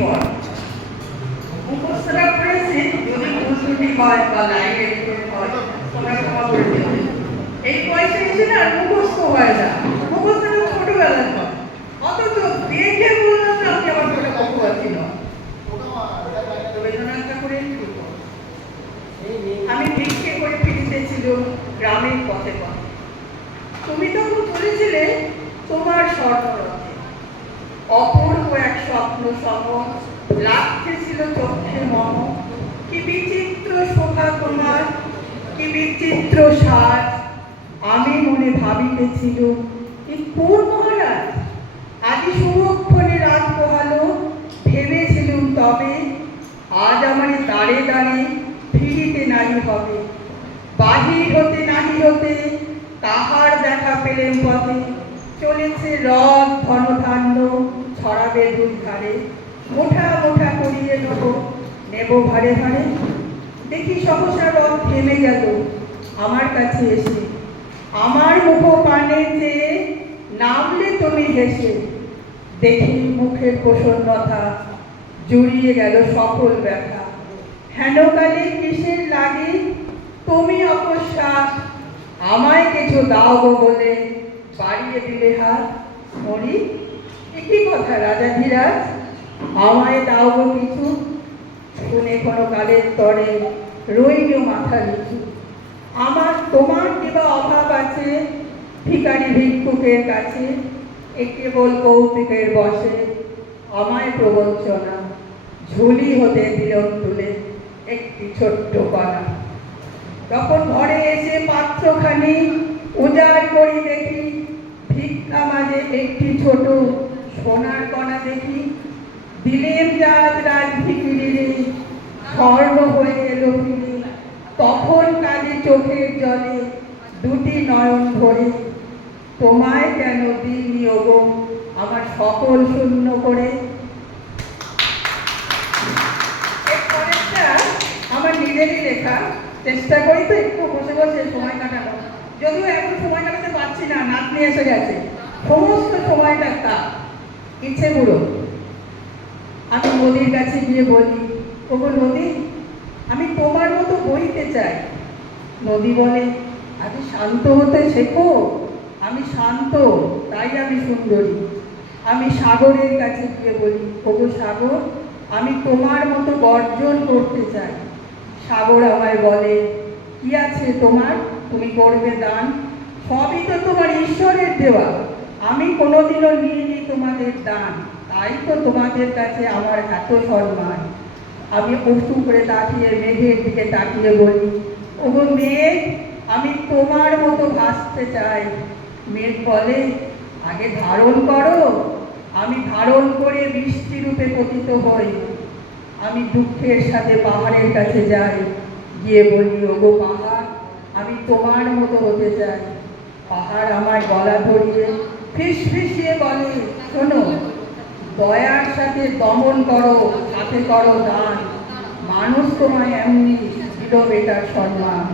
পর মুখস্থটা করেছি, যদি ভুল হয় বা লাইন এডিটেড হয় তোমরা ক্ষমা করে দেবে। এই বয়সে এসে না মুখস্থ হয় না, মুখস্থটা ছোটবেলার হয়, অথচ দেখে বললাম না আমি আবার ছোট পক্ষ আছি না। রবীন্দ্রনাথ ঠাকুরের আমি ভিক্ষে করে ফিরিতেছিল গ্রামের পথে পথে, তুমি তখন চলেছিলে তোমার স্বর্ণরথে, অপূর্ব এক স্বপ্ন সম লাগতেছিল চোখে মম। কি বিচিত্র শোভা তোমার, কি বিচিত্র সাজ, আমি মনে ভাবিতেছিল এই কোন মহারাজ, আদি শুভক্ষণে রাত পোহালো, ভেবেছিলুম তবে আজ আমার দাঁড়ে দাঁড়ে ফিরিতে নাই হবে। বাহির হতে নাহি হতে তাহার দেখা পেলেন পথে, চলেছে রথ ধনধান্য ছড়াবে দুই ধারে, মোঠা মোঠা করিয়ে নেব ভারে ভারে। দেখি সহসা রথ থেমে গেল আমার কাছে এসে, আমার মুখ পানে চেয়ে নামলে তুমি হেসে। দেখি মুখের প্রসন্নতা জুড়িয়ে গেল সকল ব্যথা, হেনকালে কিসের লাগে তুমি অকস্মাৎ, আমায় কিছু দাও গো বলে বাড়িয়ে দিলে হাত। মরি একই কথা রাজাধিরাজ, আমায় দাও গো কিছু, শুনে কোনো কালের তরে রইল মাথা নিচু। আমার তোমার কিবা অভাব আছে ভিখারি ভিক্ষুকের কাছে, কেবল কৌতুকের বসে আমায় প্রবঞ্চনা, ঝুলি হতে দিলম তুলে একটি ছোট্ট কণা। তখন ঘরে এসে পাত্রখানি উজাড় করি দেখি, ভিক্ষা মাঝে একটি ছোট সোনার কণা দেখি। দিলেম জাত রাজ ভিখিরিরে, স্বর্ণ হয়ে এলো ফিরে, তখন কাজে চোখের জলে দুটি নয়ন ভরে। তোমায় কেন দিইনি ওগো আমার সকল শূন্য করে। আমার নিজেরই লেখা, চেষ্টা করি তো একটু বসে বসে সময় কাটানো, যদিও এখন সময় কাটাতে পারছি না, নাতনি এসে গেছে, সমস্ত সময়টা তা ইচ্ছে পুরো। আমি নদীর কাছে গিয়ে বলি, ওগো নদী আমি তোমার মতো বইতে চাই। নদী বলে, আগে শান্ত হতে শেখো। আমি শান্ত, তাই আমি সুন্দরী। আমি সাগরের কাছে গিয়ে বলি, ওগো সাগর আমি তোমার মতো গর্জন করতে চাই। সাগর আমায় বলে, কি আছে তোমার, তুমি করবে দান, সবই তো তোমার ঈশ্বরের দেওয়া, আমি কোনোদিনও নিইনি তোমাদের দান, তাই তো তোমাদের কাছে আমার এত সম্মান। আমি উঁচু করে তাকিয়ে মেঘের দিকে তাকিয়ে বলি, ওগো মেঘ আমি তোমার মতো ভাসতে চাই। মেঘ বলে, আগে ধারণ করো। আমি ধারণ করে বৃষ্টি রূপে পতিত হই। আমি দুঃখের সাথে পাহাড়ের কাছে যাই, গিয়ে বলি, ওগো পাহাড় আমি তোমার মতো হতে চাই। পাহাড় আমার গলা ধরিয়ে ফিসফিসিয়ে বলে, শোনো দয়ার সাথে দমন করো, সাথে করো দান, মানুষ তোমায় এমনি দিল বেটার সম্মান।